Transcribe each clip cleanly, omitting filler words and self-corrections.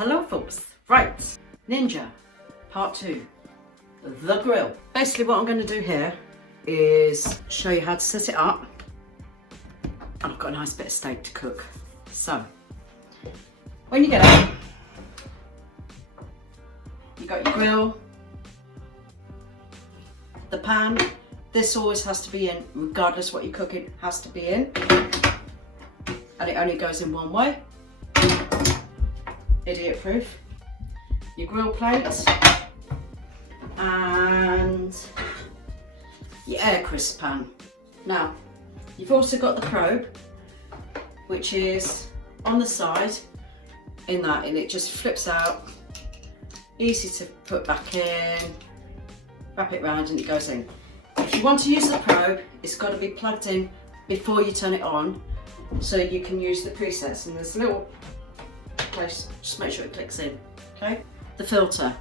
Hello folks, right, Ninja, part 2, the grill. Basically what I'm going to do here is show you how to set it up. And I've got a nice bit of steak to cook. So, when you get out, you got your grill, the pan. This always has to be in, regardless what you're cooking, has to be in. And it only goes in one way. Idiot proof. Your grill plate and your air crisp pan. Now, you've also got the probe, which is on the side in that, and it just flips out. Easy to put back in, wrap it round and it goes in. If you want to use the probe, it's got to be plugged in before you turn it on, so you can use the presets. And there's a little place, just make sure it clicks in, okay? The filter.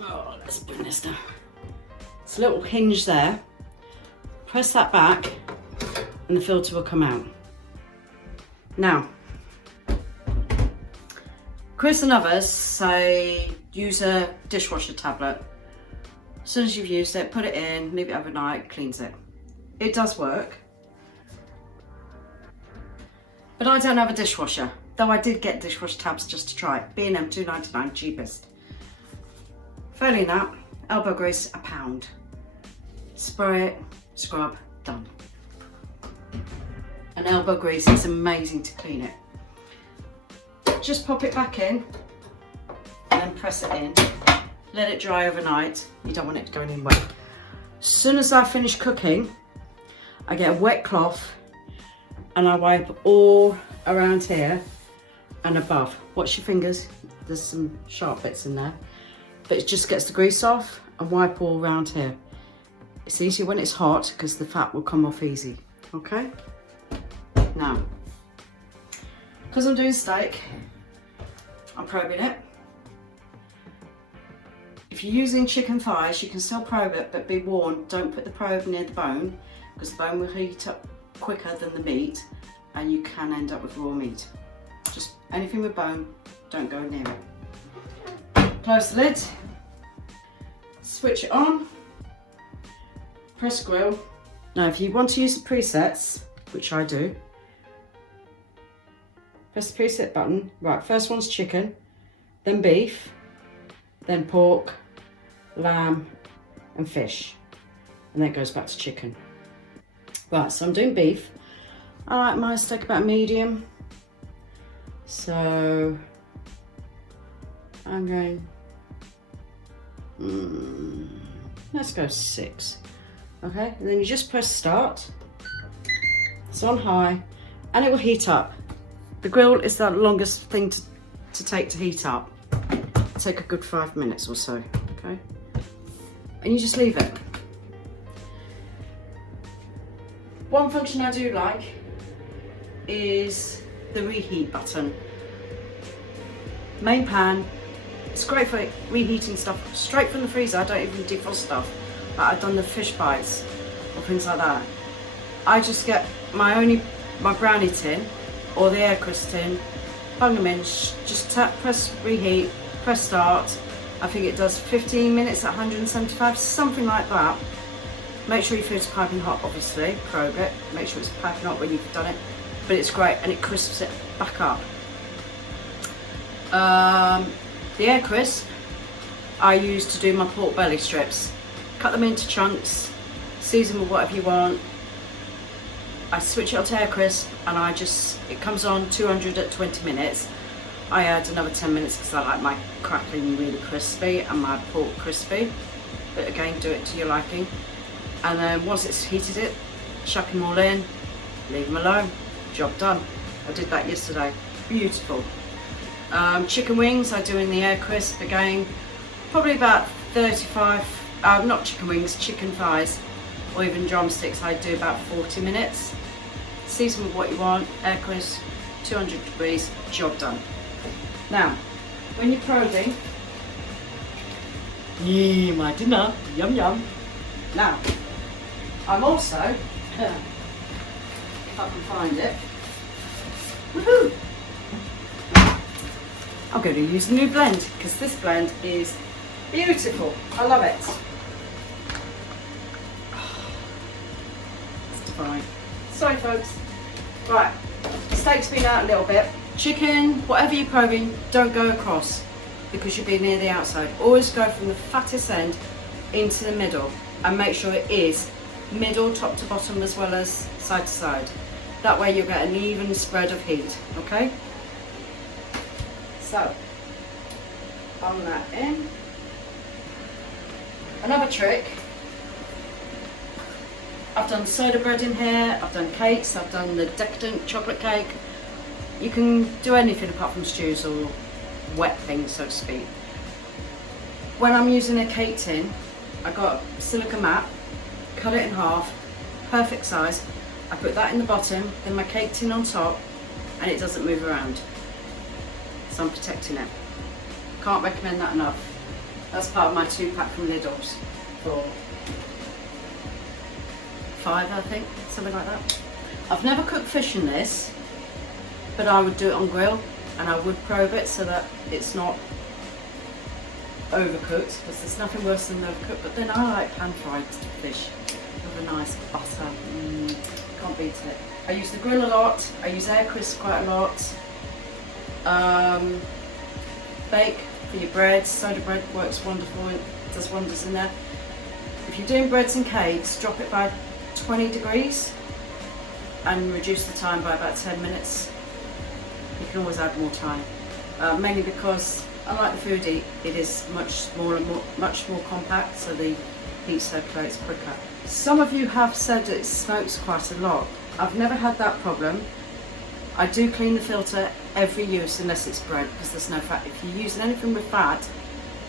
Oh, let's bring this down. It's a little hinge there. Press that back and the filter will come out. Now, Chris and others say use a dishwasher tablet. As soon as you've used it, put it in, leave it overnight, cleans it. It does work. But I don't have a dishwasher, though I did get dishwasher tabs just to try it. B&M $2.99, cheapest. Failing that, elbow grease £1. Spray it, scrub, done. And elbow grease is amazing to clean it. Just pop it back in and then press it in. Let it dry overnight. You don't want it to go in wet. As soon as I finish cooking, I get a wet cloth and I wipe all around here and above. Watch your fingers, there's some sharp bits in there. But it just gets the grease off and wipe all around here. It's easier when it's hot because the fat will come off easy, okay? Now, because I'm doing steak, I'm probing it. If you're using chicken thighs, you can still probe it, but be warned, don't put the probe near the bone because the bone will heat up quicker than the meat and you can end up with raw meat. Just anything with bone, don't go near it. Close the lid, switch it on, press grill. Now if you want to use the presets, which I do, press the preset button. Right, first one's chicken, then beef, then pork, lamb and fish, and then it goes back to chicken. Right, so I'm doing beef. I like my steak about medium, so I'm going, let's go 6. Okay, and then you just press start. It's on high and it will heat up. The grill is the longest thing to take to heat up. It'll take a good 5 minutes or so, okay? And you just leave it. One function I do like is the reheat button. Main pan, it's great for reheating stuff straight from the freezer. I don't even defrost stuff, but I've done the fish bites or things like that. I just get my brownie tin or the air crisp tin, bung them in, just press reheat, press start. I think it does 15 minutes at 175, something like that. Make sure your food's piping hot, obviously, probe it, make sure it's piping hot when you've done it, but it's great and it crisps it back up. The air crisp I use to do my pork belly strips. Cut them into chunks, season with whatever you want. I switch it on to air crisp and it comes on 200 at 20 minutes. I add another 10 minutes because I like my crackling really crispy and my pork crispy. But again, do it to your liking. And then once it's heated it, chuck them all in, leave them alone, job done. I did that yesterday, beautiful. Chicken wings I do in the air crisp again, probably about 35, not chicken wings, chicken thighs, or even drumsticks I do about 40 minutes. Season with what you want, air crisp, 200 degrees, job done. Now, when you're probing, yeah, my dinner, yum yum. Now, I'm also, if I can find it, woohoo! I'm going to use the new blend because this blend is beautiful. I love it. It's divine. Sorry folks. Right, steak's been out a little bit. Chicken, whatever you're probing, don't go across because you'll be near the outside. Always go from the fattest end into the middle and make sure it is middle, top to bottom, as well as side to side. That way you'll get an even spread of heat, okay? So, bung that in. Another trick, I've done soda bread in here, I've done cakes, I've done the decadent chocolate cake. You can do anything apart from stews or wet things, so to speak. When I'm using a cake tin, I got a silica mat, cut it in half, perfect size. I put that in the bottom, then my cake tin on top, and it doesn't move around. So I'm protecting it. Can't recommend that enough. That's part of my 2-pack from Lidl's for £5, I think, something like that. I've never cooked fish in this, but I would do it on grill, and I would probe it so that it's not overcooked, because there's nothing worse than overcooked. But then I like pan-fried fish with a nice butter. Can't beat it. I use the grill a lot. I use air crisp quite a lot. Bake for your breads. Soda bread works wonderful. It does wonders in there. If you're doing breads and cakes, drop it by 20 degrees and reduce the time by about 10 minutes. You can always add more time. Mainly because, unlike the Foodi, it is much smaller, much more compact, so the heat circulates quicker. Some of you have said that it smokes quite a lot. I've never had that problem. I do clean the filter every use unless it's bread, because there's no fat. If you're using anything with fat,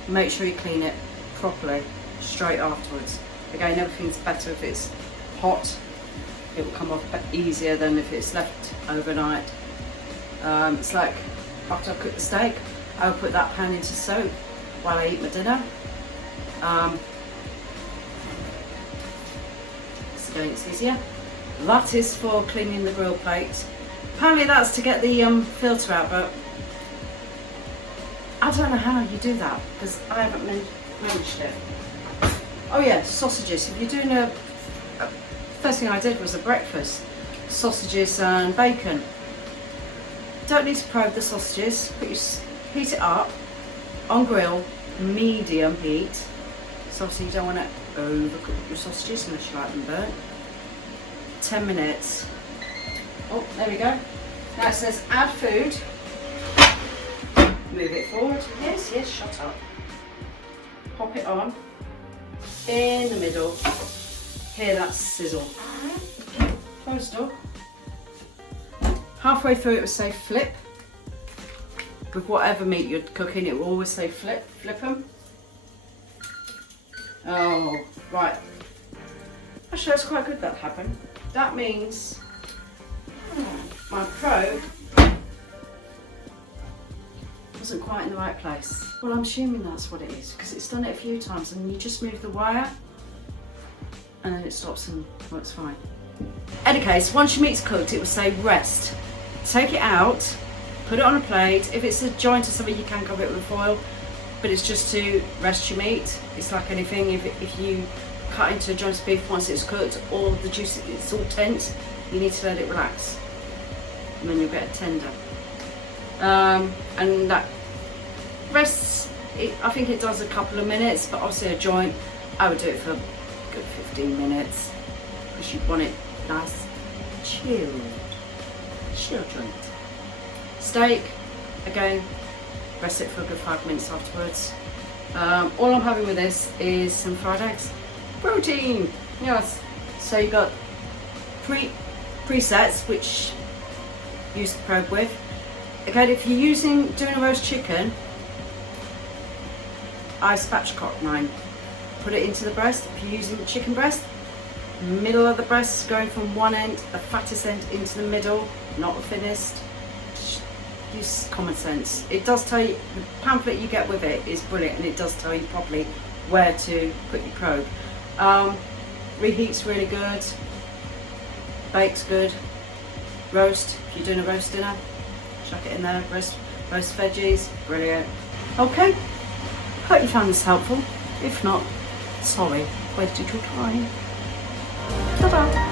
make sure you clean it properly straight afterwards. Again, everything's better if it's hot. It will come off easier than if it's left overnight. It's like after I cook the steak, I will put that pan into soak while I eat my dinner. So again, it's easier. That is for cleaning the grill plate. Apparently that's to get the filter out, but I don't know how you do that because I haven't managed it. Oh yeah, sausages. If you're doing first thing I did was a breakfast, sausages and bacon. Don't need to probe the sausages. Heat it up on grill, medium heat. So obviously you don't want to overcook your sausages unless you like them burnt. 10 minutes. Oh, there we go. Now it says add food. Move it forward. Yes, shut up. Pop it on. In the middle. Hear that sizzle. Close the door. Halfway through it will say flip. With whatever meat you're cooking, it will always say flip. Flip them. Oh, right. Actually, that's quite good that happened. That means my probe wasn't quite in the right place. Well, I'm assuming that's what it is because it's done it a few times and you just move the wire and then it stops and works fine. In any case, once your meat's cooked, it will say rest. Take it out, put it on a plate. If it's a joint or something, you can cover it with foil, but it's just to rest your meat. It's like anything, if you cut into a joint of beef once it's cooked, all the juice, it's all tense, you need to let it relax and then you'll get it tender. And that rests, I think it does a couple of minutes, but obviously a joint, I would do it for a good 15 minutes because you want it nice, chilled joint. Steak, again, rest it for a good 5 minutes afterwards. All I'm having with this is some fried eggs. Protein, yes. So you got presets which use the probe with. Again, if you're doing a roast chicken, I spatchcock mine. Put it into the breast. If you're using chicken breast, middle of the breast going from one end, the fattest end into the middle, not the thinnest. Just use common sense. It does tell you, the pamphlet you get with it is brilliant and it does tell you properly where to put your probe. Reheat's really good. Bake's good. Roast, if you're doing a roast dinner, chuck it in there. Roast roast veggies, brilliant. Okay, hope you found this helpful. If not, sorry, wasted your time. Ta-da!